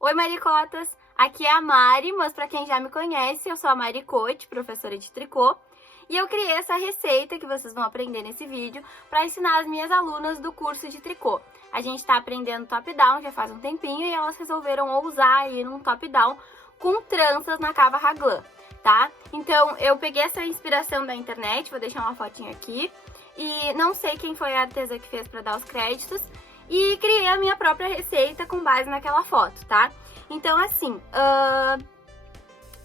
Oi, maricotas! Aqui é a Mari, mas para quem já me conhece, eu sou a Mari Coach, professora de tricô. E eu criei essa receita que vocês vão aprender nesse vídeo para ensinar as minhas alunas do curso de tricô. A gente está aprendendo top-down já faz um tempinho e elas resolveram ousar aí num top-down com tranças na cava raglan, tá? Então, eu peguei essa inspiração da internet, vou deixar uma fotinha aqui. E não sei quem foi a artesã que fez para dar os créditos. E criei a minha própria receita com base naquela foto, tá? Então, assim,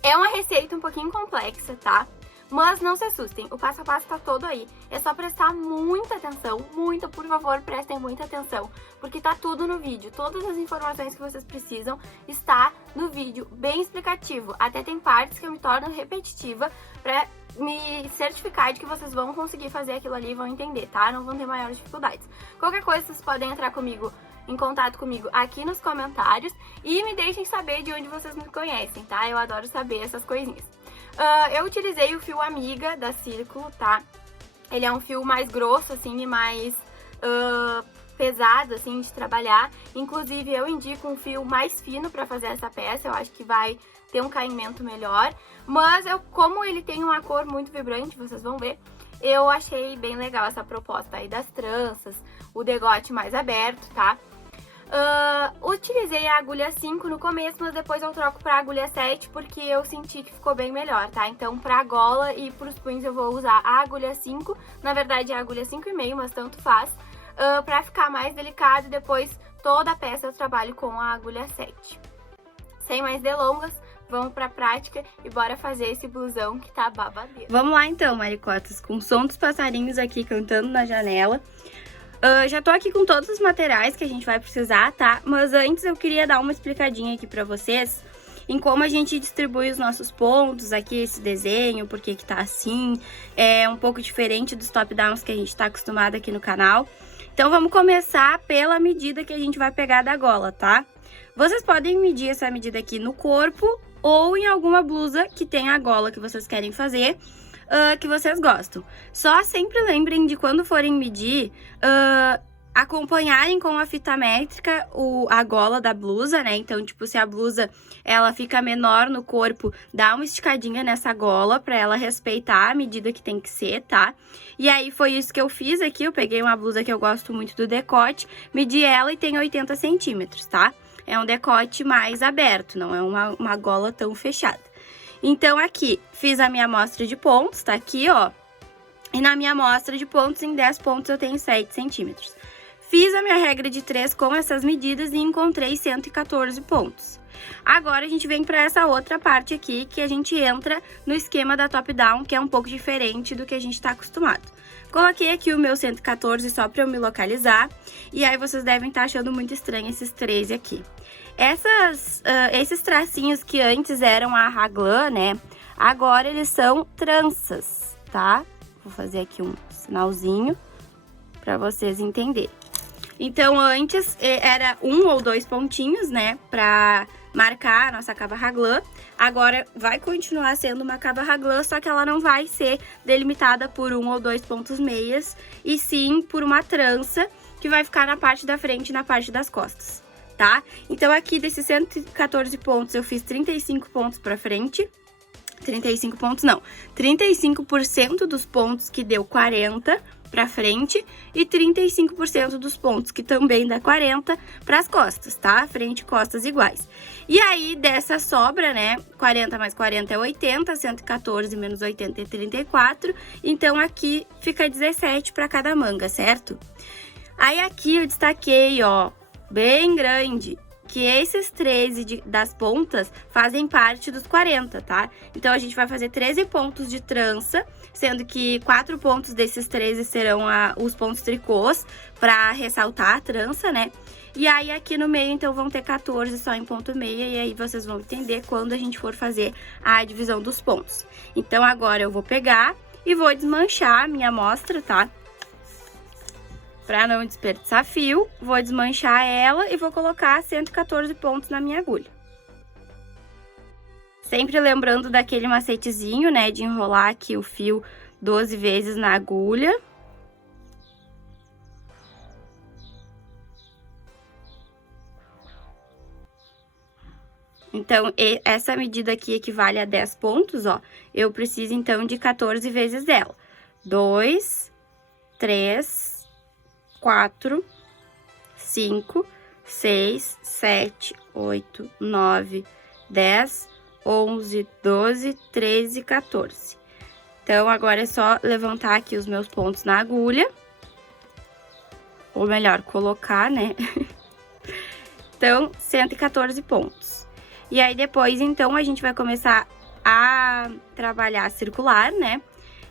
é uma receita um pouquinho complexa, tá? Mas não se assustem, o passo a passo tá todo aí. É só prestar muita atenção, por favor, prestem muita atenção. Porque tá tudo no vídeo, todas as informações que vocês precisam está no vídeo, bem explicativo. Até tem partes que eu me torno repetitiva pra me certificar de que vocês vão conseguir fazer aquilo ali e vão entender, tá? Não vão ter maiores dificuldades. Qualquer coisa, vocês podem entrar em contato comigo aqui nos comentários e me deixem saber de onde vocês me conhecem, tá? Eu adoro saber essas coisinhas. Eu utilizei o fio Amiga da Círculo, tá? Ele é um fio mais grosso, assim, e mais pesado, assim, de trabalhar. Inclusive, eu indico um fio mais fino pra fazer essa peça, eu acho que vai ter um caimento melhor. Mas como ele tem uma cor muito vibrante, vocês vão ver, eu achei bem legal essa proposta aí das tranças, o degote mais aberto, tá? Utilizei a agulha 5 no começo, mas depois eu troco pra agulha 7 porque eu senti que ficou bem melhor, tá? Então pra gola e pros punhos eu vou usar a agulha 5, na verdade é a agulha 5,5, mas tanto faz, pra ficar mais delicado, e depois toda a peça eu trabalho com a agulha 7. Sem mais delongas, vamos pra prática e bora fazer esse blusão que tá babadeiro. Vamos lá então, maricotas, com o som dos passarinhos aqui cantando na janela. Já tô aqui com todos os materiais que a gente vai precisar, tá? Mas antes eu queria dar uma explicadinha aqui pra vocês em como a gente distribui os nossos pontos aqui, esse desenho, por que tá assim. É um pouco diferente dos top-downs que a gente tá acostumado aqui no canal. Então vamos começar pela medida que a gente vai pegar da gola, tá? Vocês podem medir essa medida aqui no corpo ou em alguma blusa que tenha a gola que vocês querem fazer, que vocês gostam. Só sempre lembrem de, quando forem medir, acompanharem com a fita métrica a gola da blusa, né? Então, tipo, se a blusa ela fica menor no corpo, dá uma esticadinha nessa gola pra ela respeitar a medida que tem que ser, tá? E aí foi isso que eu fiz aqui. Eu peguei uma blusa que eu gosto muito do decote, medi ela e tem 80 centímetros, tá? É um decote mais aberto, não é uma gola tão fechada. Então, aqui, fiz a minha amostra de pontos, tá aqui, ó. E na minha amostra de pontos, em 10 pontos, eu tenho 7 centímetros. Fiz a minha regra de 3 com essas medidas e encontrei 114 pontos. Agora, a gente vem para essa outra parte aqui, que a gente entra no esquema da top-down, que é um pouco diferente do que a gente tá acostumado. Coloquei aqui o meu 114 só para eu me localizar, e aí vocês devem estar achando muito estranho esses 13 aqui. Esses tracinhos que antes eram a raglan, né? Agora eles são tranças, tá? Vou fazer aqui um sinalzinho para vocês entenderem. Então, antes era 1 ou 2 pontinhos, né? Pra marcar a nossa cava raglan. Agora vai continuar sendo uma cava raglan, só que ela não vai ser delimitada por 1 ou 2 pontos meias, e sim por uma trança que vai ficar na parte da frente e na parte das costas, tá? Então, aqui desses 114 pontos, eu fiz 35 pontos pra frente. 35 pontos não, 35% dos pontos, que deu 40 pra frente, e 35% dos pontos, que também dá 40 pras costas, tá? Frente e costas iguais. E aí, dessa sobra, né, 40 mais 40 é 80, 114 menos 80 é 34, então aqui fica 17 pra cada manga, certo? Aí aqui eu destaquei, ó, bem grande, que esses 13 das pontas fazem parte dos 40, tá? Então, a gente vai fazer 13 pontos de trança, sendo que 4 pontos desses 13 serão os pontos tricôs, pra ressaltar a trança, né? E aí, aqui no meio, então, vão ter 14 só em ponto meia, e aí vocês vão entender quando a gente for fazer a divisão dos pontos. Então, agora eu vou pegar e vou desmanchar a minha amostra, tá? Para não desperdiçar fio, vou desmanchar ela e vou colocar 114 pontos na minha agulha. Sempre lembrando daquele macetezinho, né, de enrolar aqui o fio 12 vezes na agulha. Então, essa medida aqui equivale a 10 pontos, ó. Eu preciso, então, de 14 vezes dela. 2, 3, 4, 5, 6, 7, 8, 9, 10, 11, 12, 13, 14. Então, agora é só levantar aqui os meus pontos na agulha. Ou melhor, colocar, né? Então, 114 pontos. E aí, depois, então, a gente vai começar a trabalhar circular, né?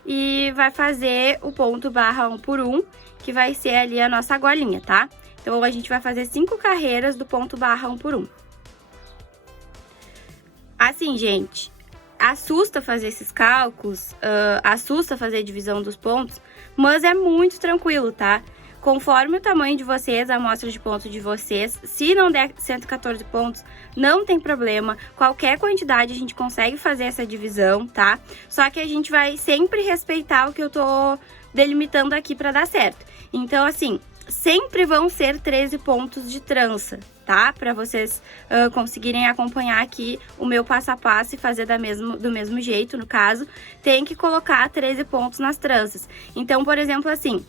E vai fazer o ponto barra 1 por 1, que vai ser ali a nossa golinha, tá? Então, a gente vai fazer 5 carreiras do ponto barra 1 por 1. Assim, gente, assusta fazer esses cálculos, assusta fazer a divisão dos pontos, mas é muito tranquilo, tá? Conforme o tamanho de vocês, a amostra de pontos de vocês, se não der 114 pontos, não tem problema. Qualquer quantidade a gente consegue fazer essa divisão, tá? Só que a gente vai sempre respeitar o que eu tô delimitando aqui para dar certo. Então, assim, sempre vão ser 13 pontos de trança, tá? Para vocês conseguirem acompanhar aqui o meu passo a passo e fazer do mesmo jeito, no caso, tem que colocar 13 pontos nas tranças. Então, por exemplo, assim,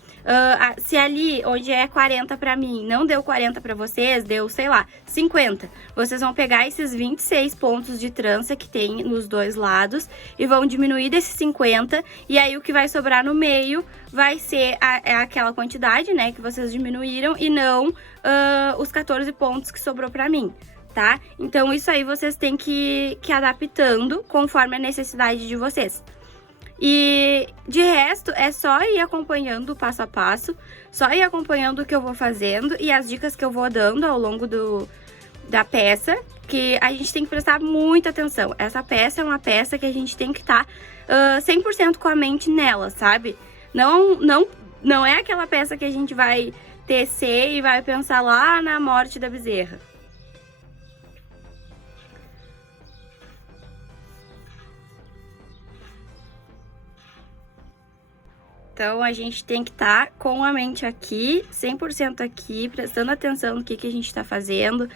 se ali onde é 40 para mim não deu 40 para vocês, deu, sei lá, 50. Vocês vão pegar esses 26 pontos de trança que tem nos dois lados e vão diminuir desses 50, e aí o que vai sobrar no meio vai ser aquela quantidade, né, que vocês diminuíram, e não os 14 pontos que sobrou para mim, tá? Então, isso aí vocês têm que ir adaptando conforme a necessidade de vocês. E de resto, é só ir acompanhando o passo a passo, só ir acompanhando o que eu vou fazendo e as dicas que eu vou dando ao longo da peça, que a gente tem que prestar muita atenção. Essa peça é uma peça que a gente tem que estar 100% com a mente nela, sabe? Não é aquela peça que a gente vai tecer e vai pensar lá na morte da bezerra. Então, a gente tem que estar com a mente aqui, 100% aqui, prestando atenção no que a gente está fazendo.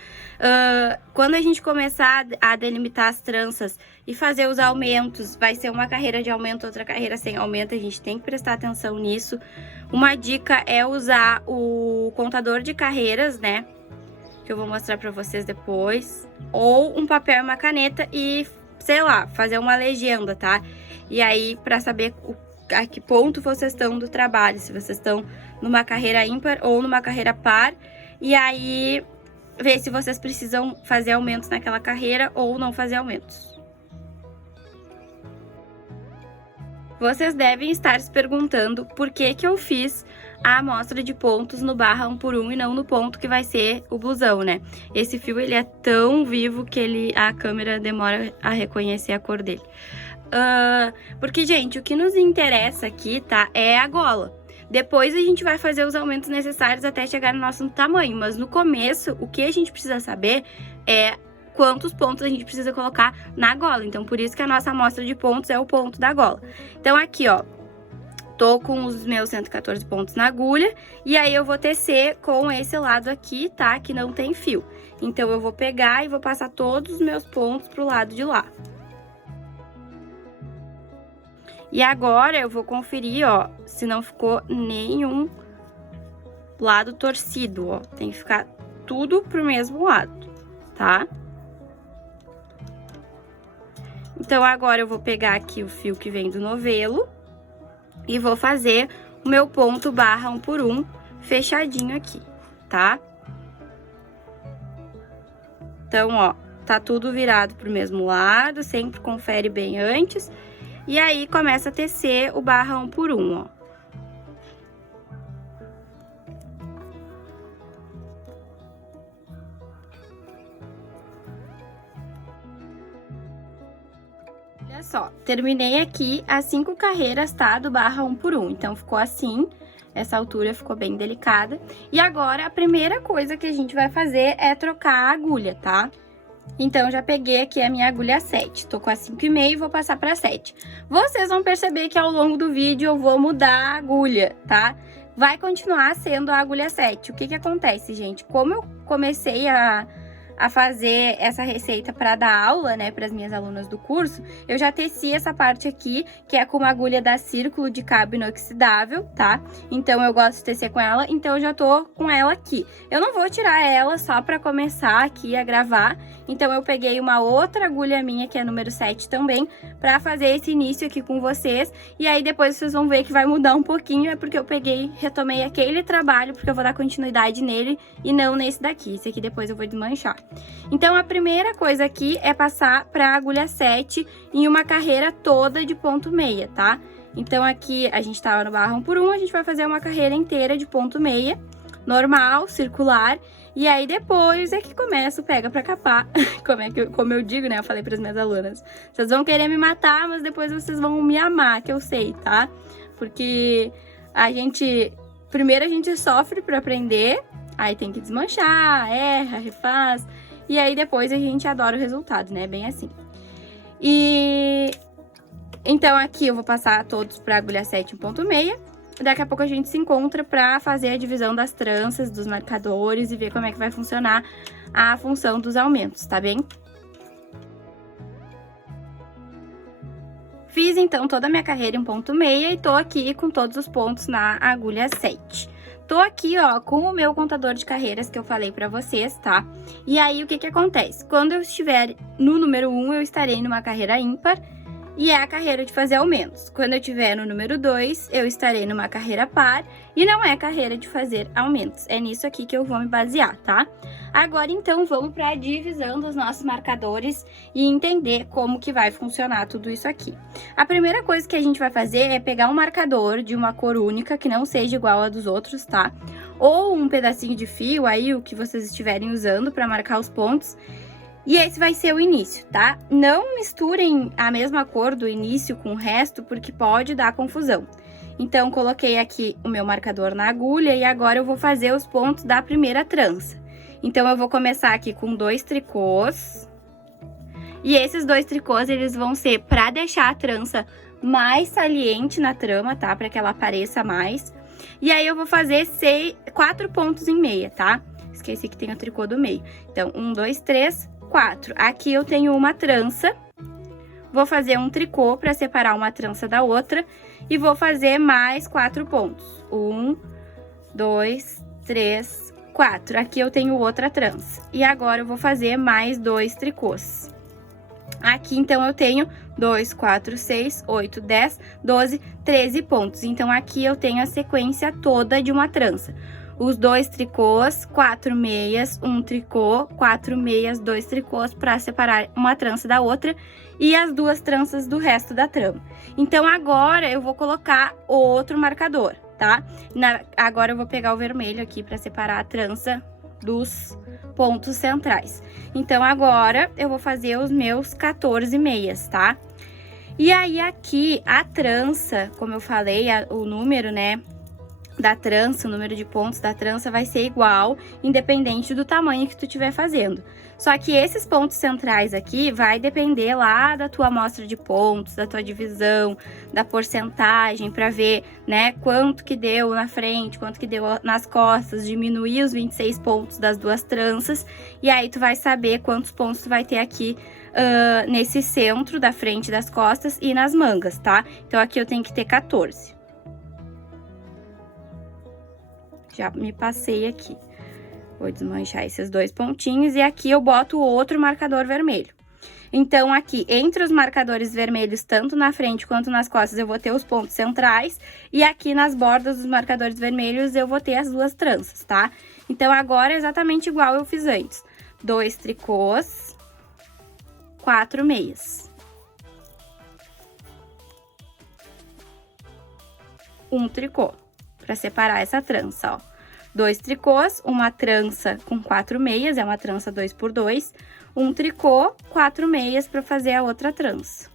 Quando a gente começar a delimitar as tranças e fazer os aumentos, vai ser uma carreira de aumento, outra carreira sem aumento, a gente tem que prestar atenção nisso. Uma dica é usar o contador de carreiras, né? Que eu vou mostrar pra vocês depois. Ou um papel e uma caneta e, sei lá, fazer uma legenda, tá? E aí, pra saber a que ponto vocês estão do trabalho, se vocês estão numa carreira ímpar ou numa carreira par, e aí ver se vocês precisam fazer aumentos naquela carreira ou não fazer aumentos. Vocês devem estar se perguntando por que eu fiz a amostra de pontos no barra 1 por 1 e não no ponto que vai ser o blusão, né? Esse fio, ele é tão vivo que a câmera demora a reconhecer a cor dele. Porque, gente, o que nos interessa aqui, tá, é a gola. Depois a gente vai fazer os aumentos necessários até chegar no nosso tamanho, mas no começo, o que a gente precisa saber é quantos pontos a gente precisa colocar na gola. Então, por isso que a nossa amostra de pontos é o ponto da gola. Então, aqui, ó, tô com os meus 114 pontos na agulha, e aí eu vou tecer com esse lado aqui, tá, que não tem fio. Então, eu vou pegar e vou passar todos os meus pontos pro lado de lá. E agora eu vou conferir, ó, se não ficou nenhum lado torcido, ó. Tem que ficar tudo pro mesmo lado, tá? Então, agora eu vou pegar aqui o fio que vem do novelo e vou fazer o meu ponto barra 1 por 1 fechadinho aqui, tá? Então, ó, tá tudo virado pro mesmo lado, sempre confere bem antes. E aí, começa a tecer o barra 1 por 1, ó. Olha só, terminei aqui as 5 carreiras, tá? Do barra 1 por 1. Então, ficou assim, essa altura ficou bem delicada. E agora, a primeira coisa que a gente vai fazer é trocar a agulha, tá? Então, já peguei aqui a minha agulha 7, tô com a 5,5 e vou passar pra 7. Vocês vão perceber que ao longo do vídeo eu vou mudar a agulha, tá? Vai continuar sendo a agulha 7. O que acontece, gente? Como eu comecei a a fazer essa receita para dar aula, né, para as minhas alunas do curso, eu já teci essa parte aqui, que é com uma agulha da Círculo de cabo inoxidável, tá? Então eu gosto de tecer com ela, então eu já tô com ela aqui. Eu não vou tirar ela só para começar aqui a gravar, então eu peguei uma outra agulha minha, que é número 7 também, para fazer esse início aqui com vocês, e aí depois vocês vão ver que vai mudar um pouquinho, é porque eu retomei aquele trabalho, porque eu vou dar continuidade nele e não nesse daqui. Esse aqui depois eu vou desmanchar. Então, a primeira coisa aqui é passar para a agulha 7 em uma carreira toda de ponto meia, tá? Então, aqui a gente tava no barra 1 por 1, a gente vai fazer uma carreira inteira de ponto meia, normal, circular, e aí depois é que começa o pega pra capar, como eu digo, né? Eu falei para as minhas alunas, vocês vão querer me matar, mas depois vocês vão me amar, que eu sei, tá? Porque primeiro a gente sofre para aprender, aí tem que desmanchar, erra, refaz, e aí depois a gente adora o resultado, né? Bem assim. E então aqui eu vou passar todos para agulha 7 em ponto meia. Daqui a pouco a gente se encontra para fazer a divisão das tranças, dos marcadores e ver como é que vai funcionar a função dos aumentos, tá bem? Fiz então toda a minha carreira em ponto meia e tô aqui com todos os pontos na agulha 7. Tô aqui, ó, com o meu contador de carreiras que eu falei pra vocês, tá? E aí, o que que acontece? Quando eu estiver no número 1, eu estarei numa carreira ímpar, e é a carreira de fazer aumentos. Quando eu estiver no número 2, eu estarei numa carreira par, e não é carreira de fazer aumentos. É nisso aqui que eu vou me basear, tá? Agora, então, vamos para a divisão dos nossos marcadores e entender como que vai funcionar tudo isso aqui. A primeira coisa que a gente vai fazer é pegar um marcador de uma cor única, que não seja igual a dos outros, tá? Ou um pedacinho de fio, aí o que vocês estiverem usando para marcar os pontos. E esse vai ser o início, tá? Não misturem a mesma cor do início com o resto, porque pode dar confusão. Então, coloquei aqui o meu marcador na agulha e agora eu vou fazer os pontos da primeira trança. Então, eu vou começar aqui com 2 tricôs. E esses 2 tricôs, eles vão ser para deixar a trança mais saliente na trama, tá? Para que ela apareça mais. E aí, eu vou fazer 4 pontos em meia, tá? Esqueci que tem o tricô do meio. Então, 1, 2, 3, 4. Aqui eu tenho uma trança. Vou fazer um tricô para separar uma trança da outra. E vou fazer mais 4 pontos. 1, 2, 3, 4. Aqui eu tenho outra trança. E agora eu vou fazer mais 2 tricôs. Aqui, então, eu tenho 2, 4, 6, 8, 10, 12, 13 pontos. Então, aqui eu tenho a sequência toda de uma trança. Os 2 tricôs, 4 meias, 1 tricô, 4 meias, 2 tricôs para separar uma trança da outra e as 2 tranças do resto da trama. Então, agora eu vou colocar outro marcador, tá? Agora eu vou pegar o vermelho aqui para separar a trança dos pontos centrais. Então, agora eu vou fazer os meus 14 meias, tá? E aí, aqui, a trança, como eu falei, o número, né, da trança, o número de pontos da trança vai ser igual, independente do tamanho que tu estiver fazendo. Só que esses pontos centrais aqui vai depender lá da tua amostra de pontos, da tua divisão, da porcentagem, para ver, né, quanto que deu na frente, quanto que deu nas costas, diminuir os 26 pontos das 2 tranças, e aí tu vai saber quantos pontos tu vai ter aqui nesse centro da frente das costas e nas mangas, tá? Então, aqui eu tenho que ter 14. Já me passei aqui. Vou desmanchar esses 2 pontinhos e aqui eu boto outro marcador vermelho. Então, aqui, entre os marcadores vermelhos, tanto na frente quanto nas costas, eu vou ter os pontos centrais. E aqui nas bordas dos marcadores vermelhos, eu vou ter as 2 tranças, tá? Então, agora é exatamente igual eu fiz antes. 2 tricôs, 4 meias. 1 tricô, para separar essa trança, ó. 2 tricôs, uma trança com 4 meias, é uma trança 2 por 2, 1 tricô, 4 meias para fazer a outra trança.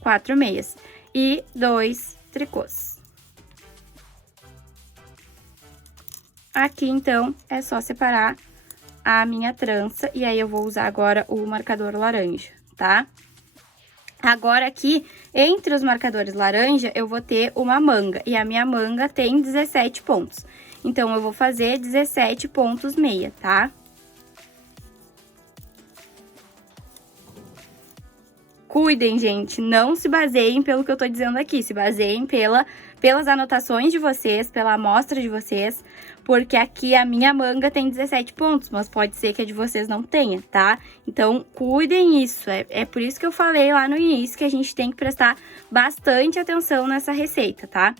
4 meias e 2 tricôs. Aqui, então, é só separar a minha trança e aí eu vou usar agora o marcador laranja, tá? Agora, aqui, entre os marcadores laranja, eu vou ter uma manga. E a minha manga tem 17 pontos. Então, eu vou fazer 17 pontos meia, tá? Cuidem, gente, não se baseiem pelo que eu tô dizendo aqui, se baseiem pelas anotações de vocês, pela amostra de vocês, porque aqui a minha manga tem 17 pontos, mas pode ser que a de vocês não tenha, tá? Então, cuidem isso, é por isso que eu falei lá no início que a gente tem que prestar bastante atenção nessa receita, tá?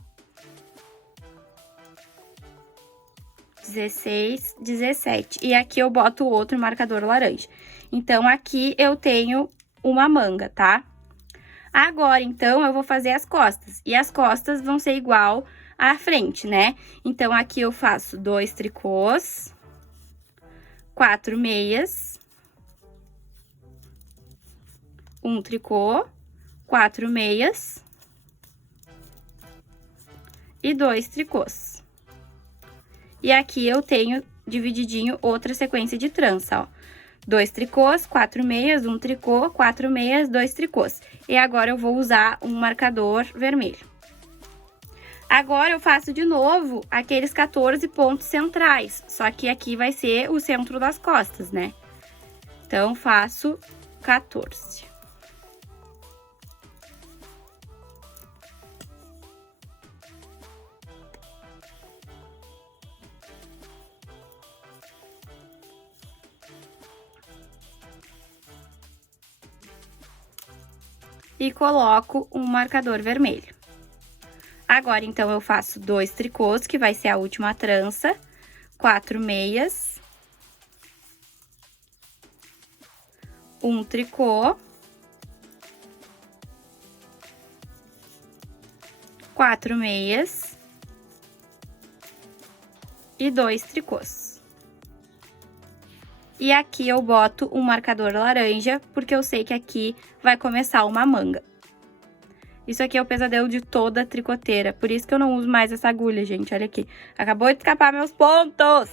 16, 17, e aqui eu boto outro marcador laranja. Então, aqui eu tenho uma manga, tá? Agora, então, eu vou fazer as costas. E as costas vão ser igual à frente, né? Então, aqui eu faço 2 tricôs, 4 meias, 1 tricô, 4 meias e 2 tricôs. E aqui eu tenho divididinho outra sequência de trança, ó. 2 tricôs, 4 meias, 1 tricô, 4 meias, 2 tricôs. E agora eu vou usar um marcador vermelho. Agora eu faço de novo aqueles 14 pontos centrais, só que aqui vai ser o centro das costas, né? Então, faço 14. E coloco um marcador vermelho. Agora, então, eu faço 2 tricôs, que vai ser a última trança, 4 meias, 1 tricô, 4 meias e 2 tricôs. E aqui eu boto um marcador laranja, porque eu sei que aqui vai começar uma manga. Isso aqui é o pesadelo de toda tricoteira, por isso que eu não uso mais essa agulha, gente, olha aqui. Acabou de escapar meus pontos!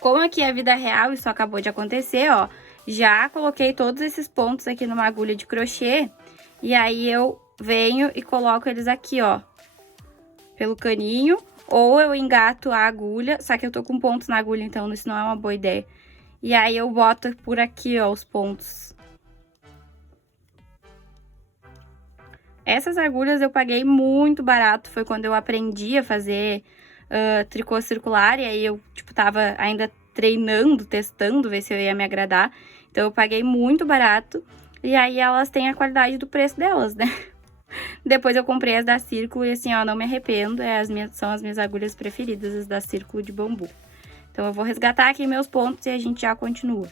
Como aqui é a vida real, isso acabou de acontecer, ó. Já coloquei todos esses pontos aqui numa agulha de crochê, e aí eu venho e coloco eles aqui, ó, pelo caninho, ou eu engato a agulha, só que eu tô com pontos na agulha, então isso não é uma boa ideia. E aí eu boto por aqui, ó, os pontos. Essas agulhas eu paguei muito barato, foi quando eu aprendi a fazer tricô circular, e aí eu, tipo, tava ainda treinando, testando, ver se eu ia me agradar. Então eu paguei muito barato, e aí elas têm a qualidade do preço delas, né? Depois eu comprei as da Círculo e assim, ó, não me arrependo, são as minhas agulhas preferidas, as da Círculo de bambu. Então, eu vou resgatar aqui meus pontos e a gente já continua.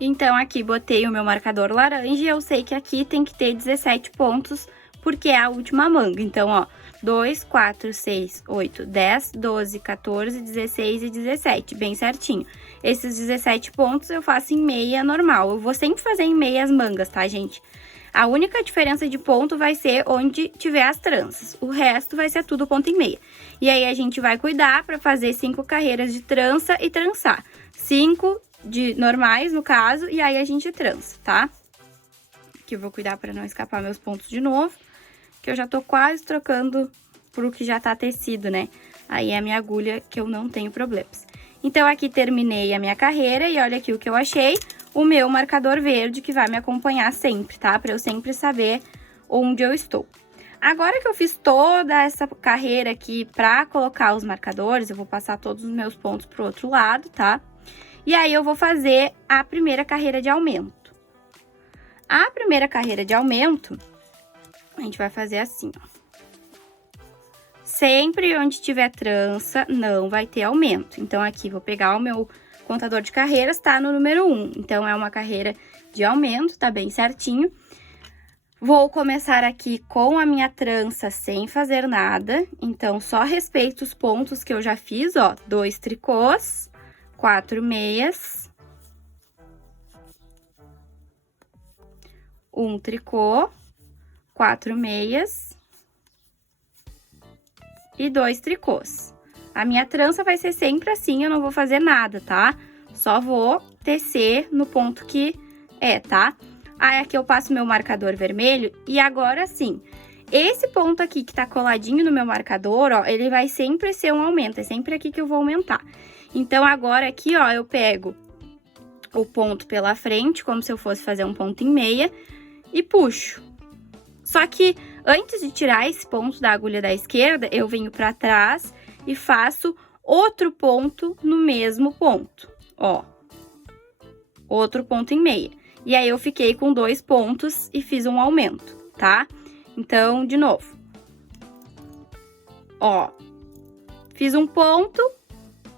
Então, aqui botei o meu marcador laranja e eu sei que aqui tem que ter 17 pontos, porque é a última manga. Então, ó, 2, 4, 6, 8, 10, 12, 14, 16 e 17, bem certinho. Esses 17 pontos eu faço em meia normal. Eu vou sempre fazer em meias mangas, tá, gente? A única diferença de ponto vai ser onde tiver as tranças. O resto vai ser tudo ponto e meia. E aí, a gente vai cuidar para fazer 5 carreiras de trança e trançar. 5 de normais, no caso, e aí a gente trança, tá? Aqui eu vou cuidar para não escapar meus pontos de novo, que eu já tô quase trocando pro que já tá tecido, né? Aí é a minha agulha que eu não tenho problemas. Então, aqui terminei a minha carreira e olha aqui o que eu achei. O meu marcador verde, que vai me acompanhar sempre, tá? Pra eu sempre saber onde eu estou. Agora que eu fiz toda essa carreira aqui pra colocar os marcadores, eu vou passar todos os meus pontos pro outro lado, tá? E aí, eu vou fazer a primeira carreira de aumento. A primeira carreira de aumento, a gente vai fazer assim, ó. Sempre onde tiver trança, não vai ter aumento. Então, aqui, vou pegar o meu contador de carreiras, tá no número 1. Então, é uma carreira de aumento, tá bem certinho. Vou começar aqui com a minha trança sem fazer nada. Então, só respeito os pontos que eu já fiz, ó. 2 tricôs, 4 meias, 1 tricô, 4 meias e 2 tricôs. A minha trança vai ser sempre assim, eu não vou fazer nada, tá? Só vou tecer no ponto que é, tá? Aí, aqui eu passo meu marcador vermelho e agora sim, Esse ponto aqui que tá coladinho no meu marcador, ó, ele vai sempre ser um aumento, é sempre aqui que eu vou aumentar. Então, agora aqui, ó, eu pego o ponto pela frente, como se eu fosse fazer um ponto em meia, e puxo. Só que, antes de tirar esse ponto da agulha da esquerda, eu venho pra trás e faço outro ponto no mesmo ponto, ó. Outro ponto em meia. E aí, eu fiquei com 2 pontos e fiz um aumento, tá? Então, de novo. Ó, fiz um ponto,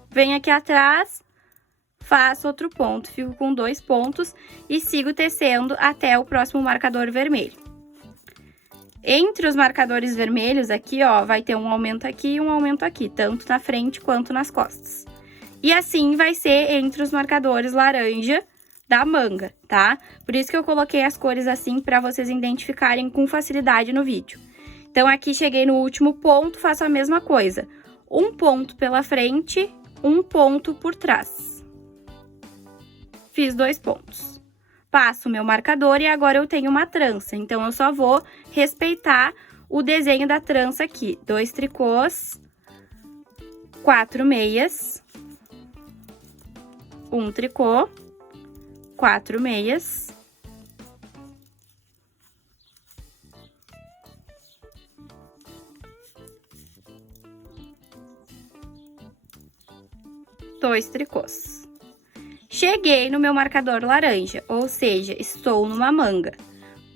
venho aqui atrás, faço outro ponto, fico com 2 pontos e sigo tecendo até o próximo marcador vermelho. Entre os marcadores vermelhos aqui, ó, vai ter um aumento aqui e um aumento aqui, tanto na frente quanto nas costas. E assim vai ser entre os marcadores laranja da manga, tá? Por isso que eu coloquei as cores assim para vocês identificarem com facilidade no vídeo. Então, aqui cheguei no último ponto, faço a mesma coisa. Um ponto pela frente, um ponto por trás. Fiz 2 pontos. Passo o meu marcador e agora eu tenho uma trança. Então, eu só vou respeitar o desenho da trança aqui. 2 tricôs, 4 meias, 1 tricô, 4 meias, dois tricôs. Cheguei no meu marcador laranja, ou seja, estou numa manga.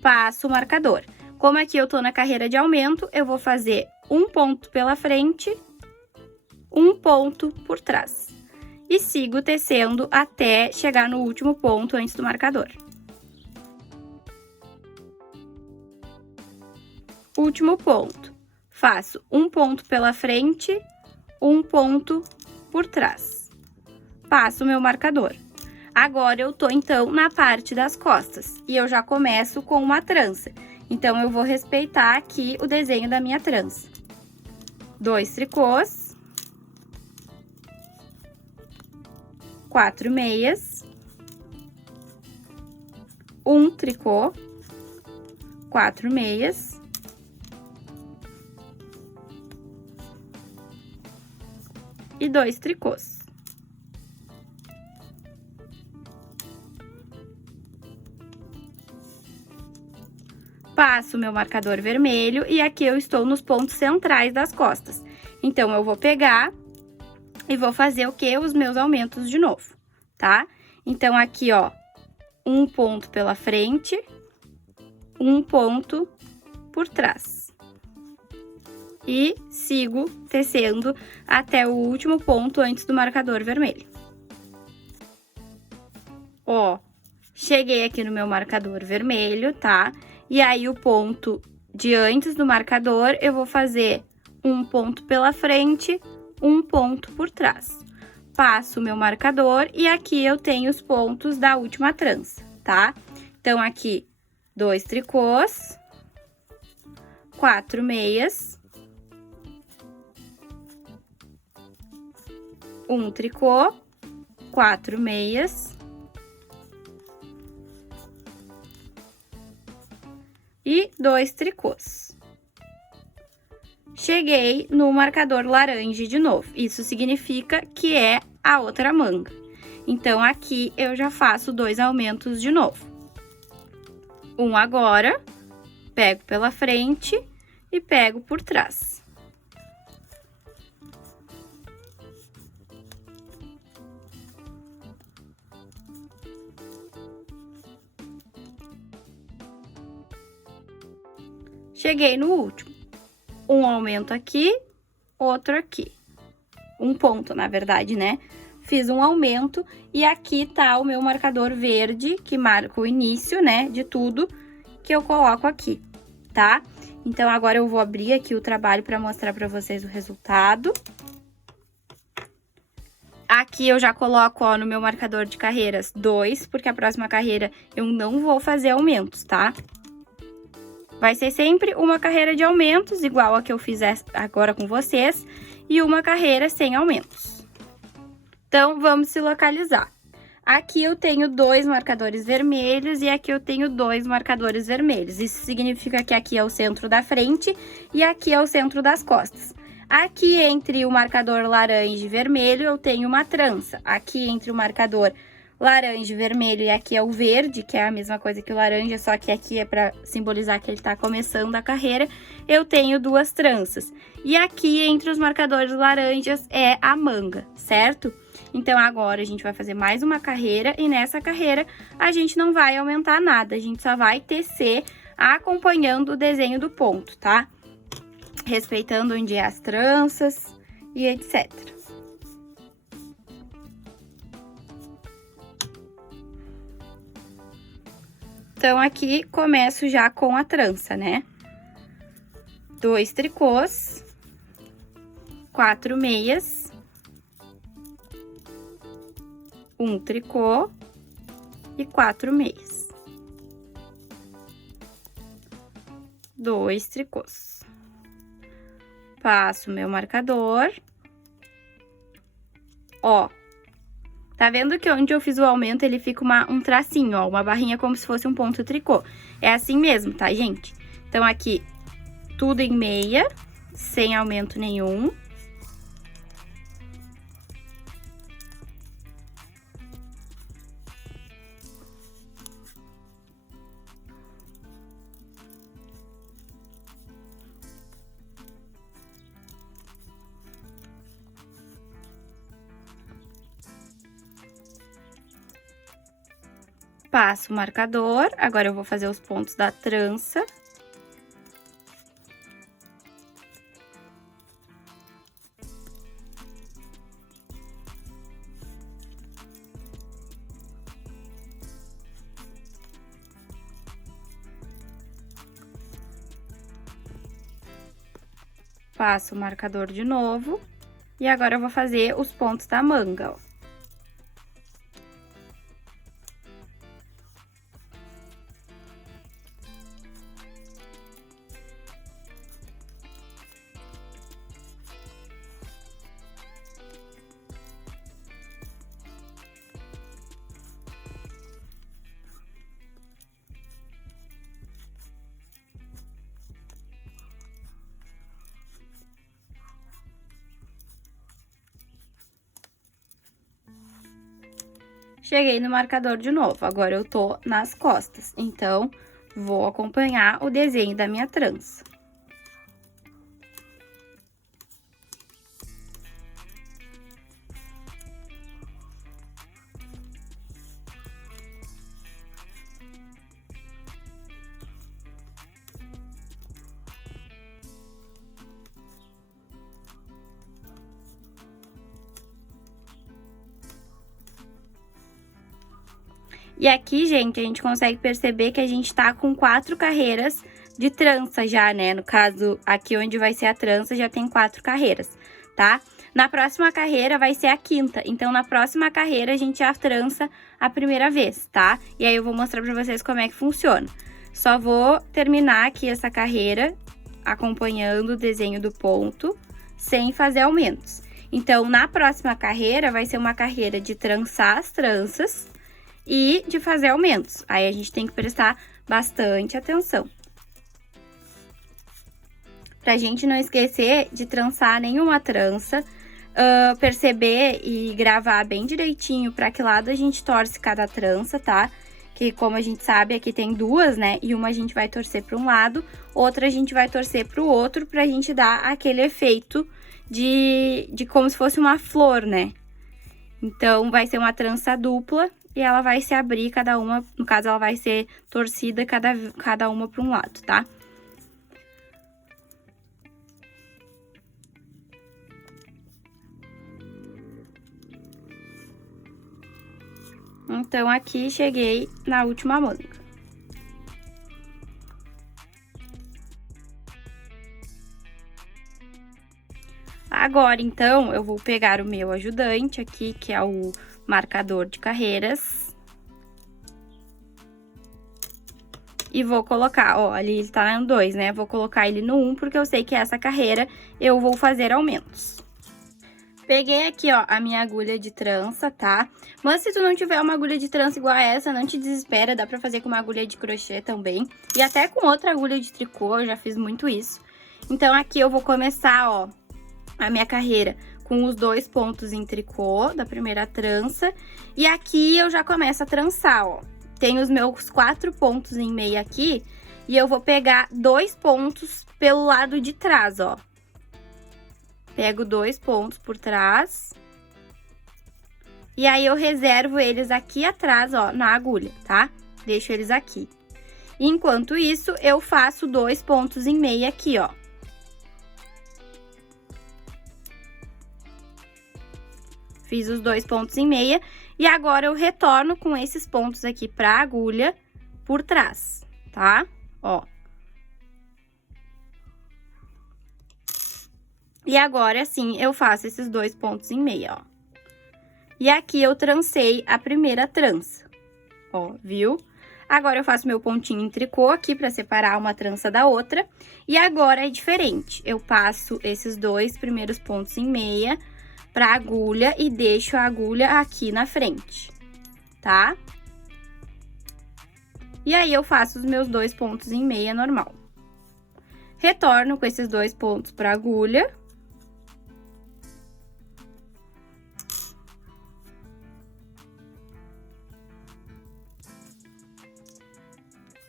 Passo o marcador. Como aqui eu tô na carreira de aumento, eu vou fazer um ponto pela frente, um ponto por trás. E sigo tecendo até chegar no último ponto antes do marcador. Último ponto. Faço um ponto pela frente, um ponto por trás. Passo o meu marcador. Agora, eu tô, então, na parte das costas. E eu já começo com uma trança. Então, eu vou respeitar aqui o desenho da minha trança. 2 tricôs. 4 meias, 1 tricô, 4 meias, e 2 tricôs. Passo o meu marcador vermelho e aqui eu estou nos pontos centrais das costas. Então, eu vou pegar e vou fazer o quê? Os meus aumentos de novo, tá? Então, aqui, ó, um ponto pela frente, um ponto por trás. E sigo tecendo até o último ponto antes do marcador vermelho. Ó, cheguei aqui no meu marcador vermelho, tá? E aí, o ponto de antes do marcador, eu vou fazer um ponto pela frente, um ponto por trás. Passo o meu marcador e aqui eu tenho os pontos da última trança, tá? Então, aqui, 2 tricôs, 4 meias, 1 tricô, 4 meias e 2 tricôs. Cheguei no marcador laranja de novo. Isso significa que é a outra manga. Então, aqui eu já faço 2 aumentos de novo. Um agora, pego pela frente e pego por trás. Cheguei no último. Um aumento aqui, outro aqui. Um ponto, na verdade, né? Fiz um aumento e aqui tá o meu marcador verde, que marca o início, né, de tudo que eu coloco aqui, tá? Então, agora eu vou abrir aqui o trabalho para mostrar para vocês o resultado. Aqui eu já coloco, ó, no meu marcador de carreiras 2, porque a próxima carreira eu não vou fazer aumentos, tá? Vai ser sempre uma carreira de aumentos, igual a que eu fiz agora com vocês, e uma carreira sem aumentos. Então, vamos se localizar. Aqui eu tenho 2 marcadores vermelhos e aqui eu tenho 2 marcadores vermelhos. Isso significa que aqui é o centro da frente e aqui é o centro das costas. Aqui entre o marcador laranja e vermelho eu tenho uma trança. Aqui entre o marcador laranja e vermelho e aqui é o verde, que é a mesma coisa que o laranja, só que aqui é para simbolizar que ele tá começando a carreira, eu tenho 2 tranças. E aqui entre os marcadores laranjas é a manga, certo? Então, agora a gente vai fazer mais uma carreira e nessa carreira a gente não vai aumentar nada, a gente só vai tecer acompanhando o desenho do ponto, tá? Respeitando onde é as tranças e etc. Então, aqui começo já com a trança, né? 2 tricôs, 4 meias, 1 tricô e 4 meias. 2 tricôs. Passo o meu marcador. Ó, tá vendo que onde eu fiz o aumento, ele fica um tracinho, ó, uma barrinha como se fosse um ponto tricô. É assim mesmo, tá, gente? Então, aqui, tudo em meia, sem aumento nenhum. Passo o marcador, agora eu vou fazer os pontos da trança. Passo o marcador de novo, e agora eu vou fazer os pontos da manga, ó. Cheguei no marcador de novo, agora eu tô nas costas, então, vou acompanhar o desenho da minha trança. E aqui, gente, a gente consegue perceber que a gente tá com 4 carreiras de trança já, né? No caso, aqui onde vai ser a trança já tem 4 carreiras, tá? Na próxima carreira vai ser a 5ª, então na próxima carreira a gente já trança a primeira vez, tá? E aí eu vou mostrar pra vocês como é que funciona. Só vou terminar aqui essa carreira acompanhando o desenho do ponto, sem fazer aumentos. Então, na próxima carreira vai ser uma carreira de trançar as tranças e de fazer aumentos. Aí a gente tem que prestar bastante atenção. Pra gente não esquecer de trançar nenhuma trança, perceber e gravar bem direitinho pra que lado a gente torce cada trança, tá? Que como a gente sabe, aqui tem 2, né? E uma a gente vai torcer para um lado, outra a gente vai torcer para o outro, pra gente dar aquele efeito de como se fosse uma flor, né? Então, vai ser uma trança dupla e ela vai se abrir cada uma, no caso, ela vai ser torcida cada uma para um lado, tá? Então, aqui cheguei na última manga. Agora, então, eu vou pegar o meu ajudante aqui, que é o marcador de carreiras. E vou colocar, ó, ali ele tá no 2, né? Vou colocar ele no 1, porque eu sei que essa carreira eu vou fazer aumentos. Peguei aqui, ó, a minha agulha de trança, tá? Mas se tu não tiver uma agulha de trança igual a essa, não te desespera, dá pra fazer com uma agulha de crochê também. E até com outra agulha de tricô, eu já fiz muito isso. Então, aqui eu vou começar, ó, a minha carreira com os 2 pontos em tricô da primeira trança. E aqui eu já começo a trançar, ó. Tem os meus 4 pontos em meia aqui, e eu vou pegar 2 pontos pelo lado de trás, ó. Pego 2 pontos por trás. E aí, eu reservo eles aqui atrás, ó, na agulha, tá? Deixo eles aqui. Enquanto isso, eu faço 2 pontos em meia aqui, ó. Fiz os 2 pontos em meia. E agora, eu retorno com esses pontos aqui pra agulha por trás, tá? Ó. E agora, assim, eu faço esses 2 pontos em meia, ó. E aqui eu trancei a primeira trança, ó, viu? Agora, eu faço meu pontinho em tricô aqui pra separar uma trança da outra. E agora é diferente. Eu passo esses 2 primeiros pontos em meia pra agulha e deixo a agulha aqui na frente, tá? E aí, eu faço os meus 2 pontos em meia normal. Retorno com esses 2 pontos pra agulha.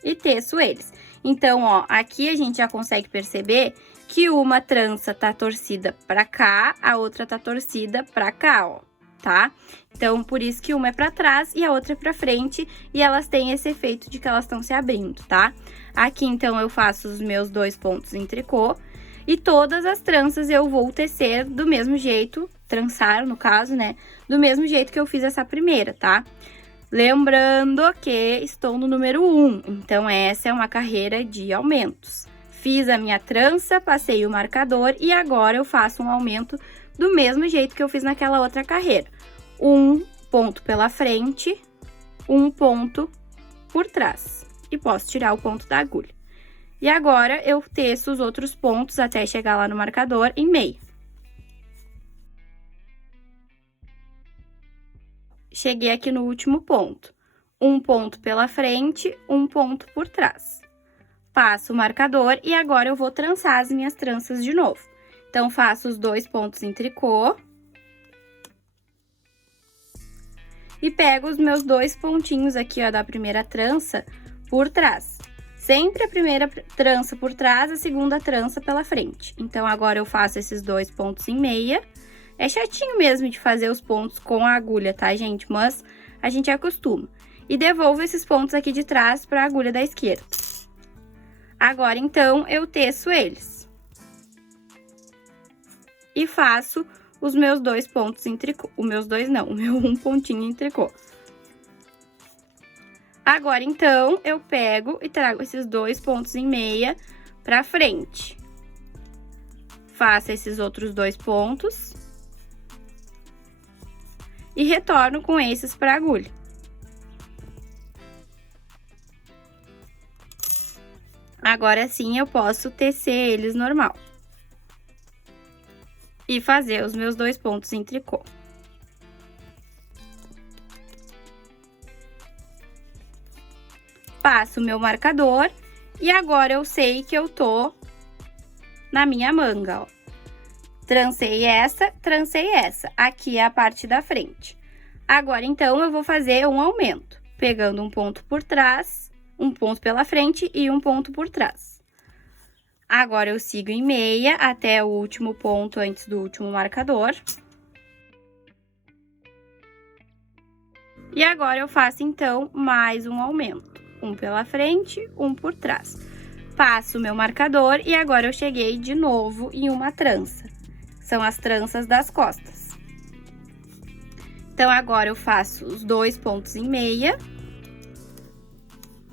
E teço eles. Então, ó, aqui a gente já consegue perceber que uma trança tá torcida pra cá, a outra tá torcida pra cá, ó, tá? Então, por isso que uma é pra trás e a outra é pra frente, e elas têm esse efeito de que elas estão se abrindo, tá? Aqui, então, eu faço os meus 2 pontos em tricô, e todas as tranças eu vou tecer do mesmo jeito, trançar, no caso, né? Do mesmo jeito que eu fiz essa primeira, tá? Lembrando que estou no número 1, então essa é uma carreira de aumentos. Fiz a minha trança, passei o marcador e agora eu faço um aumento do mesmo jeito que eu fiz naquela outra carreira. Um ponto pela frente, um ponto por trás. E posso tirar o ponto da agulha. E agora eu teço os outros pontos até chegar lá no marcador em meia. Cheguei aqui no último ponto. Um ponto pela frente, um ponto por trás. Passo o marcador e agora eu vou trançar as minhas tranças de novo. Então, faço os 2 pontos em tricô. E pego os meus 2 pontinhos aqui, ó, da primeira trança por trás. Sempre a primeira trança por trás, a segunda trança pela frente. Então, agora eu faço esses 2 pontos em meia. É chatinho mesmo de fazer os pontos com a agulha, tá, gente? Mas a gente acostuma. E devolvo esses pontos aqui de trás para a agulha da esquerda. Agora, então, eu teço eles. E faço os meus 2 pontos em tricô. Os meus 2 não, o meu 1 pontinho em tricô. Agora, então, eu pego e trago esses 2 pontos em meia pra frente. Faço esses outros 2 pontos. E retorno com esses pra agulha. Agora sim eu posso tecer eles normal. E fazer os meus 2 pontos em tricô. Passo o meu marcador e agora eu sei que eu tô na minha manga, ó. Trancei essa. Aqui é a parte da frente. Agora, então, eu vou fazer um aumento, pegando um ponto por trás, um ponto pela frente e um ponto por trás. Agora, eu sigo em meia até o último ponto antes do último marcador. E agora, eu faço, então, mais um aumento. Um pela frente, um por trás. Passo o meu marcador e agora eu cheguei de novo em uma trança. São as tranças das costas. Então, agora eu faço os 2 pontos em meia.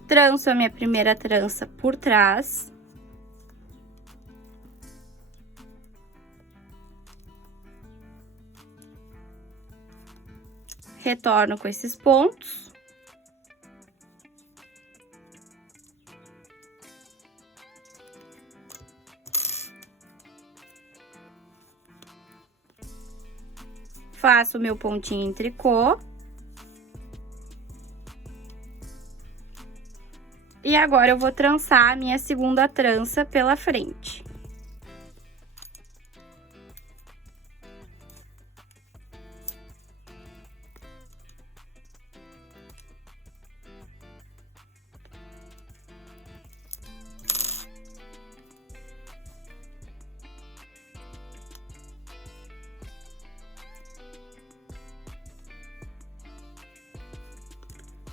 Tranço a minha primeira trança por trás. Retorno com esses pontos. Faço o meu pontinho em tricô. E agora eu vou trançar a minha segunda trança pela frente.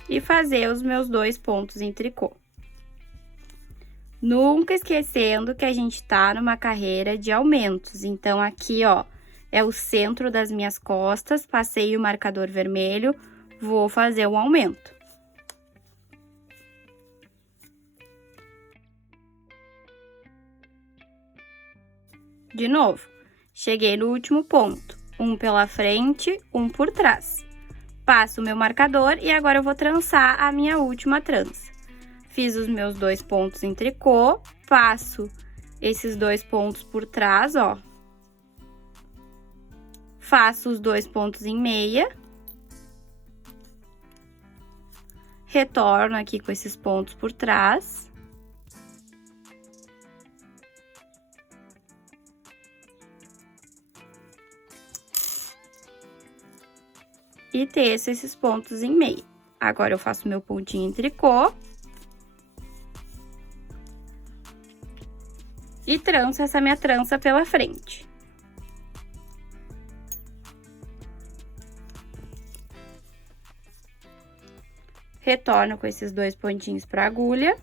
E fazer os meus 2 pontos em tricô. Nunca esquecendo que a gente tá numa carreira de aumentos. Então, aqui, ó, é o centro das minhas costas, passei o marcador vermelho, vou fazer um aumento. De novo, cheguei no último ponto, um pela frente, um por trás. Passo o meu marcador e agora eu vou trançar a minha última trança. Fiz os meus 2 pontos em tricô, passo esses 2 pontos por trás, ó. Faço os 2 pontos em meia. Retorno aqui com esses pontos por trás. E teço esses pontos em meia. Agora, eu faço meu pontinho em tricô. E tranço essa minha trança pela frente. Retorno com esses 2 pontinhos pra agulha.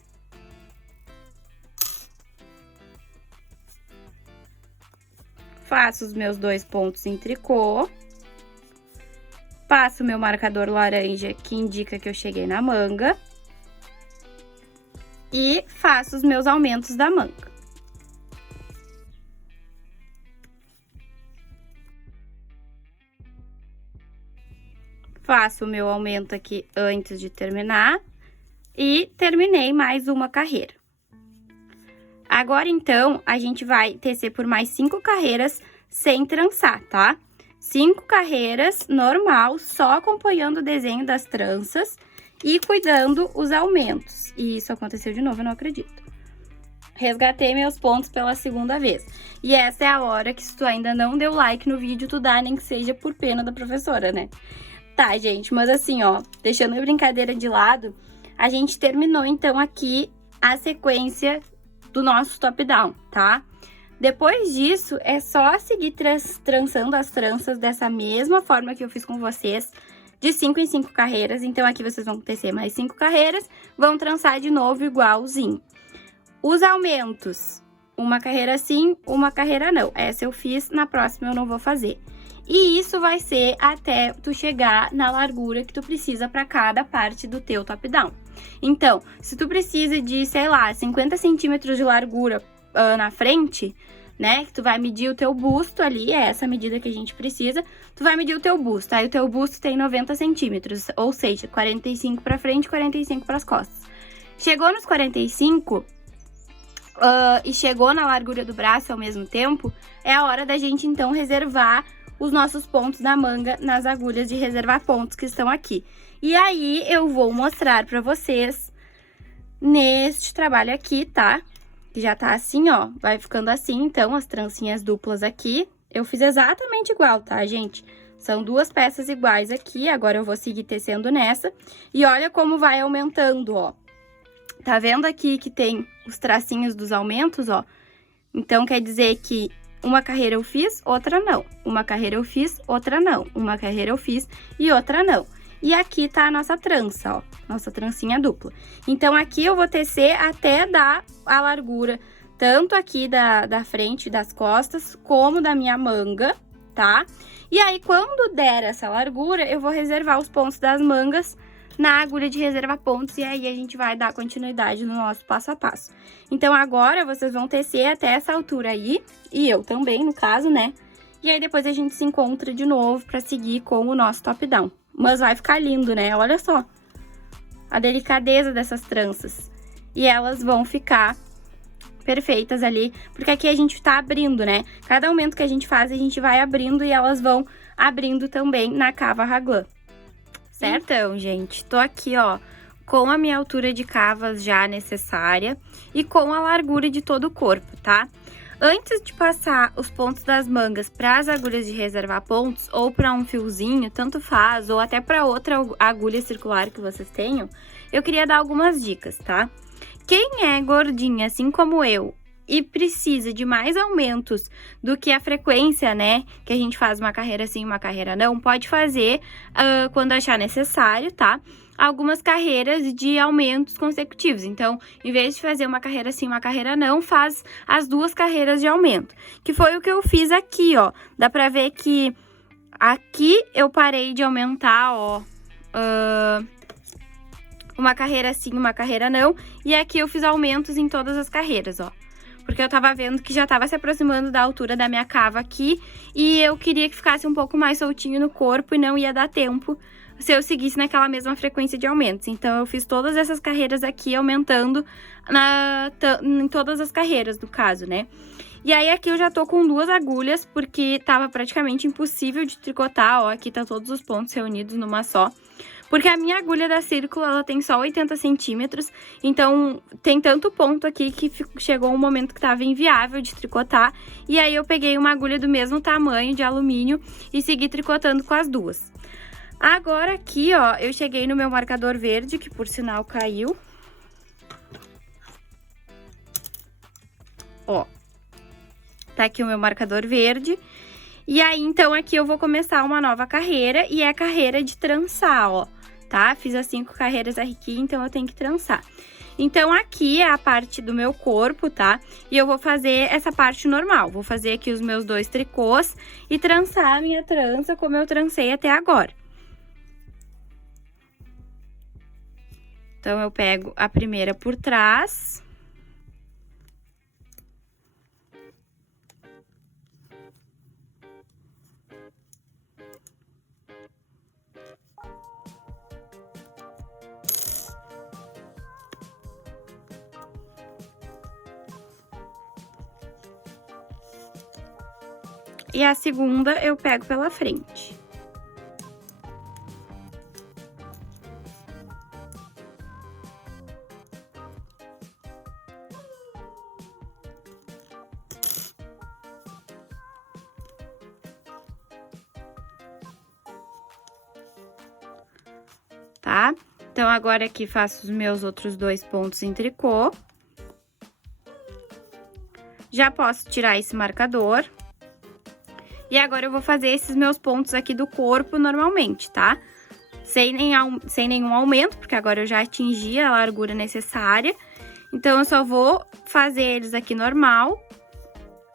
Faço os meus 2 pontos em tricô. Passo o meu marcador laranja, que indica que eu cheguei na manga. E faço os meus aumentos da manga. Faço o meu aumento aqui antes de terminar. E terminei mais uma carreira. Agora, então, a gente vai tecer por mais 5 carreiras sem trançar, tá? 5 carreiras, normal, só acompanhando o desenho das tranças e cuidando os aumentos. E isso aconteceu de novo, eu não acredito. Resgatei meus pontos pela segunda vez. E essa é a hora que, se tu ainda não deu like no vídeo, tu dá, nem que seja por pena da professora, né? Tá, gente, mas assim, ó, deixando a brincadeira de lado, a gente terminou, então, aqui a sequência do nosso top-down, tá? Depois disso, é só seguir trançando as tranças dessa mesma forma que eu fiz com vocês, de 5 em 5 carreiras. Então, aqui vocês vão tecer mais 5 carreiras, vão trançar de novo igualzinho. Os aumentos, uma carreira sim, uma carreira não. Essa eu fiz, na próxima eu não vou fazer. E isso vai ser até tu chegar na largura que tu precisa para cada parte do teu top-down. Então, se tu precisa de, sei lá, 50 centímetros de largura na frente, né, que tu vai medir o teu busto ali, é essa medida que a gente precisa, tu vai medir o teu busto, aí o teu busto tem 90 centímetros, ou seja, 45 para frente, 45 para as costas. Chegou nos 45 e chegou na largura do braço ao mesmo tempo, é a hora da gente, então, reservar os nossos pontos da manga nas agulhas de reservar pontos que estão aqui. E aí, eu vou mostrar pra vocês neste trabalho aqui, tá? Que já tá assim, ó, vai ficando assim, então, as trancinhas duplas aqui. Eu fiz exatamente igual, tá, gente? São 2 peças iguais aqui, agora eu vou seguir tecendo nessa. E olha como vai aumentando, ó. Tá vendo aqui que tem os tracinhos dos aumentos, ó? Então, quer dizer que uma carreira eu fiz, outra não. Uma carreira eu fiz, outra não. Uma carreira eu fiz e outra não. E aqui tá a nossa trança, ó, nossa trancinha dupla. Então, aqui eu vou tecer até dar a largura, tanto aqui da frente, das costas, como da minha manga, tá? E aí, quando der essa largura, eu vou reservar os pontos das mangas na agulha de reserva pontos, e aí a gente vai dar continuidade no nosso passo a passo. Então, agora, vocês vão tecer até essa altura aí, e eu também, no caso, né? E aí, depois a gente se encontra de novo pra seguir com o nosso top-down. Mas vai ficar lindo, né? Olha só a delicadeza dessas tranças. E elas vão ficar perfeitas ali, porque aqui a gente tá abrindo, né? Cada aumento que a gente faz, a gente vai abrindo e elas vão abrindo também na cava raglan. Certo? Então, gente, tô aqui, ó, com a minha altura de cavas já necessária e com a largura de todo o corpo, tá? Antes de passar os pontos das mangas para as agulhas de reservar pontos ou para um fiozinho, tanto faz, ou até para outra agulha circular que vocês tenham, eu queria dar algumas dicas, tá? Quem é gordinha, assim como eu, e precisa de mais aumentos do que a frequência, né, que a gente faz uma carreira sim, uma carreira não, pode fazer quando achar necessário, tá? Algumas carreiras de aumentos consecutivos. Então, em vez de fazer uma carreira sim, uma carreira não, faz as 2 carreiras de aumento. Que foi o que eu fiz aqui, ó. Dá pra ver que aqui eu parei de aumentar, ó, uma carreira sim, uma carreira não. E aqui eu fiz aumentos em todas as carreiras, ó. Porque eu tava vendo que já tava se aproximando da altura da minha cava aqui. E eu queria que ficasse um pouco mais soltinho no corpo e não ia dar tempo se eu seguisse naquela mesma frequência de aumentos. Então, eu fiz todas essas carreiras aqui, aumentando em todas as carreiras, no caso, né? E aí, aqui eu já tô com 2 agulhas, porque tava praticamente impossível de tricotar, ó. Aqui tá todos os pontos reunidos numa só. Porque a minha agulha da Círculo, ela tem só 80 centímetros, então tem tanto ponto aqui que chegou um momento que tava inviável de tricotar. E aí, eu peguei uma agulha do mesmo tamanho, de alumínio, e segui tricotando com as 2. Agora aqui, ó, eu cheguei no meu marcador verde, que por sinal caiu. Ó, tá aqui o meu marcador verde. E aí, então, aqui eu vou começar uma nova carreira, e é a carreira de trançar, ó, tá? Fiz as 5 carreiras aqui, então eu tenho que trançar. Então, aqui é a parte do meu corpo, tá? E eu vou fazer essa parte normal. Vou fazer aqui os meus 2 tricôs e trançar a minha trança como eu trancei até agora. Então, eu pego a primeira por trás. E a segunda eu pego pela frente. Tá? Então, agora aqui faço os meus outros 2 pontos em tricô. Já posso tirar esse marcador. E agora eu vou fazer esses meus pontos aqui do corpo normalmente, tá? Sem nenhum aumento, porque agora eu já atingi a largura necessária. Então, eu só vou fazer eles aqui normal,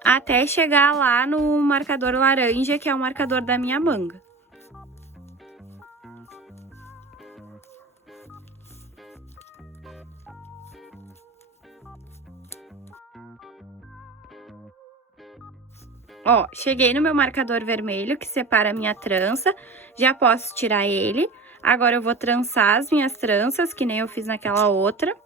até chegar lá no marcador laranja, que é o marcador da minha manga. Ó, cheguei no meu marcador vermelho, que separa a minha trança, já posso tirar ele. Agora, eu vou trançar as minhas tranças, que nem eu fiz naquela outra.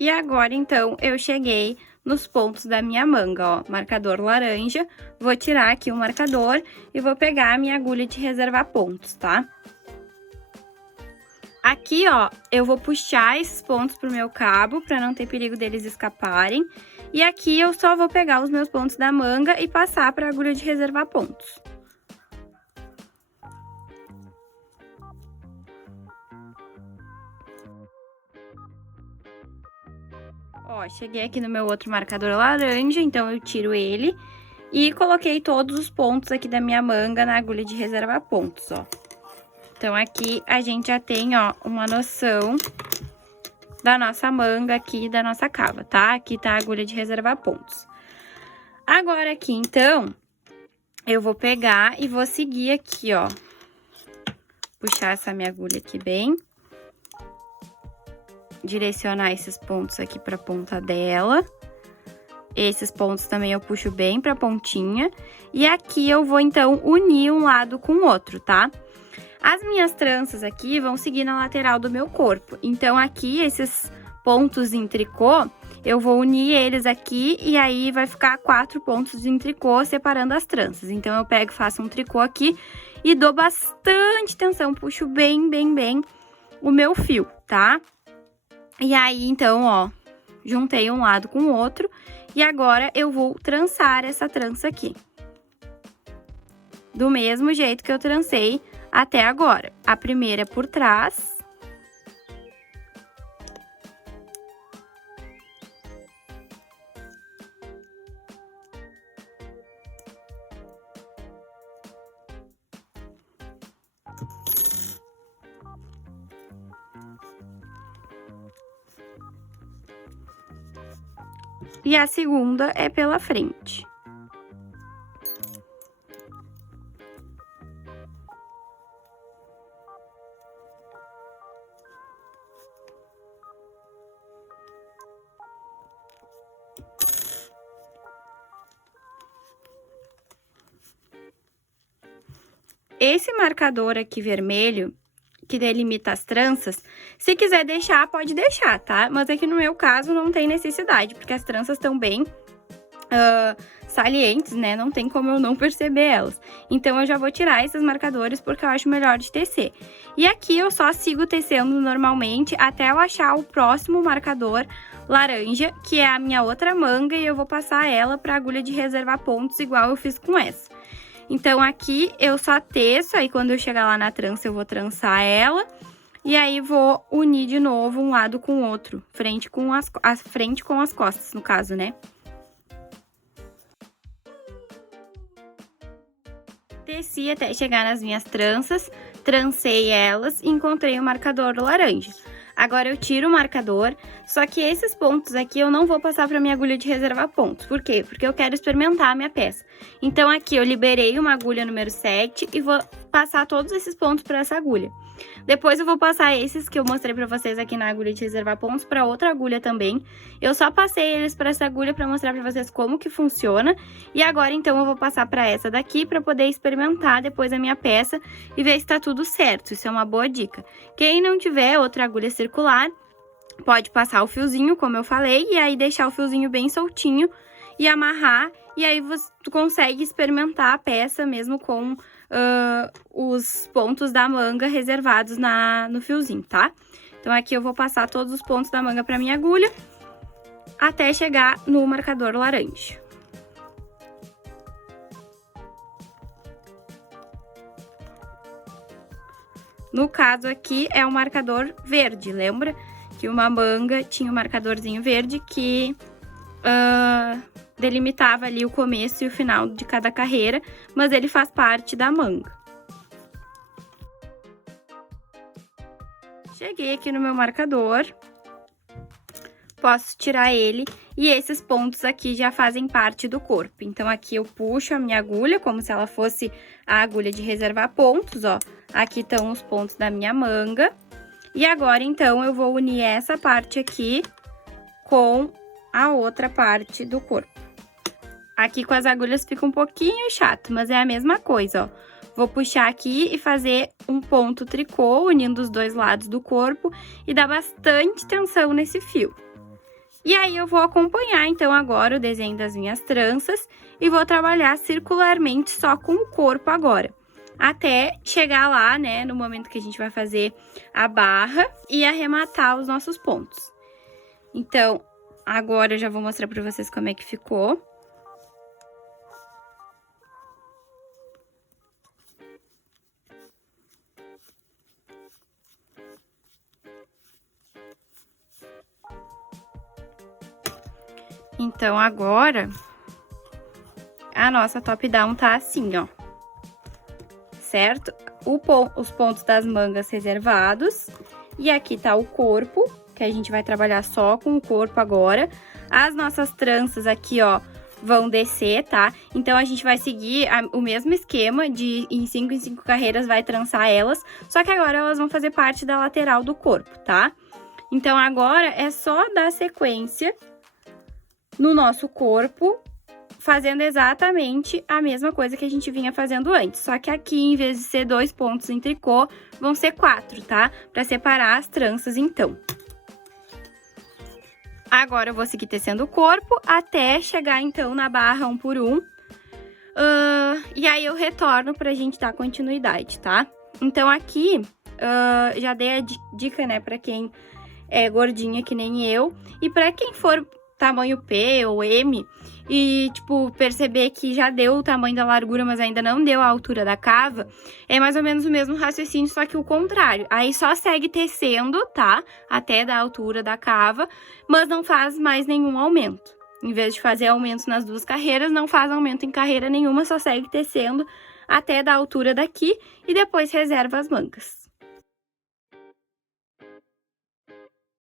E agora, então, eu cheguei nos pontos da minha manga, ó, marcador laranja. Vou tirar aqui o marcador e vou pegar a minha agulha de reservar pontos, tá? Aqui, ó, eu vou puxar esses pontos pro meu cabo, pra não ter perigo deles escaparem. E aqui eu só vou pegar os meus pontos da manga e passar pra agulha de reservar pontos. Ó, cheguei aqui no meu outro marcador laranja, então eu tiro ele E coloquei todos os pontos aqui da minha manga na agulha de reservar pontos, ó. Então, aqui a gente já tem, ó, uma noção da nossa manga aqui, da nossa cava, tá? Aqui tá a agulha de reservar pontos. Agora aqui, então, eu vou pegar e vou seguir aqui, ó. Puxar essa minha agulha aqui bem. Direcionar esses pontos aqui pra ponta dela. Esses pontos também eu puxo bem pra pontinha. E aqui eu vou, então, unir um lado com o outro, tá? As minhas tranças aqui vão seguir na lateral do meu corpo. Então, aqui, esses pontos em tricô, eu vou unir eles aqui e aí vai ficar 4 pontos em tricô separando as tranças. Então, eu pego e faço um tricô aqui e dou bastante tensão, puxo bem, bem, bem o meu fio, tá? E aí, então, ó, juntei um lado com o outro e agora eu vou trançar essa trança aqui. Do mesmo jeito que eu trancei até agora. A primeira por trás. E a segunda é pela frente. Esse marcador aqui vermelho, que delimita as tranças, se quiser deixar, pode deixar, tá? Mas aqui no meu caso não tem necessidade, porque as tranças estão bem salientes, né? Não tem como eu não perceber elas. Então, eu já vou tirar esses marcadores porque eu acho melhor de tecer. E aqui eu só sigo tecendo normalmente até eu achar o próximo marcador laranja, que é a minha outra manga, e eu vou passar ela pra agulha de reservar pontos, igual eu fiz com essa. Então, aqui eu só teço, aí quando eu chegar lá na trança eu vou trançar ela. E aí, vou unir de novo um lado com o outro, frente com as costas, no caso, né? Teci até chegar nas minhas tranças, trancei elas e encontrei o marcador laranja. Agora eu tiro o marcador, só que esses pontos aqui eu não vou passar para minha agulha de reservar pontos. Por quê? Porque eu quero experimentar a minha peça. Então aqui eu liberei uma agulha número 7 e vou passar todos esses pontos para essa agulha. Depois eu vou passar esses que eu mostrei pra vocês aqui na agulha de reservar pontos pra outra agulha também. Eu só passei eles pra essa agulha pra mostrar pra vocês como que funciona. E agora, então, eu vou passar pra essa daqui pra poder experimentar depois a minha peça e ver se tá tudo certo. Isso é uma boa dica. Quem não tiver outra agulha circular, pode passar o fiozinho, como eu falei, e aí deixar o fiozinho bem soltinho e amarrar. E aí você consegue experimentar a peça mesmo com os pontos da manga reservados no fiozinho, tá? Então, aqui eu vou passar todos os pontos da manga pra minha agulha até chegar no marcador laranja. No caso aqui, é o marcador verde, lembra? Que uma manga tinha um marcadorzinho verde que delimitava ali o começo e o final de cada carreira, mas ele faz parte da manga. Cheguei aqui no meu marcador, posso tirar ele e esses pontos aqui já fazem parte do corpo. Então, aqui eu puxo a minha agulha como se ela fosse a agulha de reservar pontos, ó. Aqui estão os pontos da minha manga. E agora, então, eu vou unir essa parte aqui com a outra parte do corpo. Aqui com as agulhas fica um pouquinho chato, mas é a mesma coisa, ó. Vou puxar aqui e fazer um ponto tricô, unindo os dois lados do corpo e dar bastante tensão nesse fio. E aí, eu vou acompanhar, então, agora o desenho das minhas tranças e vou trabalhar circularmente só com o corpo agora. Até chegar lá, né, no momento que a gente vai fazer a barra e arrematar os nossos pontos. Então, agora eu já vou mostrar pra vocês como é que ficou. Então, agora, a nossa top-down tá assim, ó. Certo? Os pontos das mangas reservados. E aqui tá o corpo, que a gente vai trabalhar só com o corpo agora. As nossas tranças aqui, ó, vão descer, tá? Então, a gente vai seguir o mesmo esquema de em 5 carreiras vai trançar elas, só que agora elas vão fazer parte da lateral do corpo, tá? Então, agora é só dar sequência no nosso corpo, fazendo exatamente a mesma coisa que a gente vinha fazendo antes. Só que aqui, em vez de ser 2 pontos em tricô, vão ser 4, tá? Pra separar as tranças, então. Agora, eu vou seguir tecendo o corpo até chegar, então, na barra 1 por 1. E aí, eu retorno pra gente dar continuidade, tá? Então, aqui, já dei a dica, né, pra quem é gordinha que nem eu. E pra quem for tamanho P ou M e, tipo, perceber que já deu o tamanho da largura, mas ainda não deu a altura da cava, é mais ou menos o mesmo raciocínio, só que o contrário. Aí só segue tecendo, tá? Até da altura da cava, mas não faz mais nenhum aumento. Em vez de fazer aumentos nas 2 carreiras, não faz aumento em carreira nenhuma, só segue tecendo até da altura daqui e depois reserva as mangas.